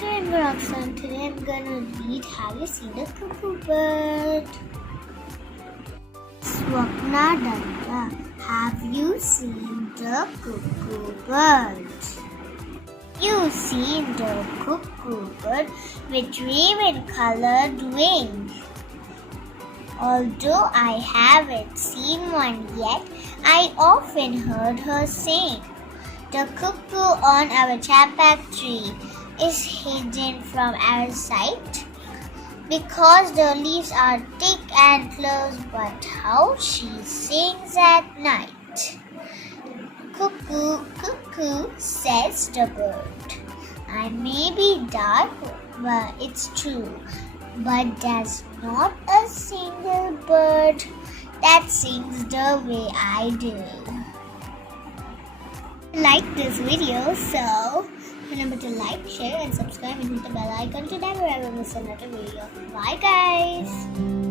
Today I'm Rockstar and today I'm gonna read Have You Seen a Cuckoo Bird? Swapna Dutta. Have you seen the cuckoo bird? You've seen the cuckoo bird with raven-colored wings. Although I haven't seen one yet, I often heard her sing. The cuckoo on our chapak tree is hidden from our sight because the leaves are thick and close, but how she sings at night. Cuckoo, cuckoo, says the bird. I may be dark, but it's true. But there's not a single bird that sings the way I do. Like this video, so remember to like, share and subscribe and hit the bell icon to never ever miss another video. Bye guys!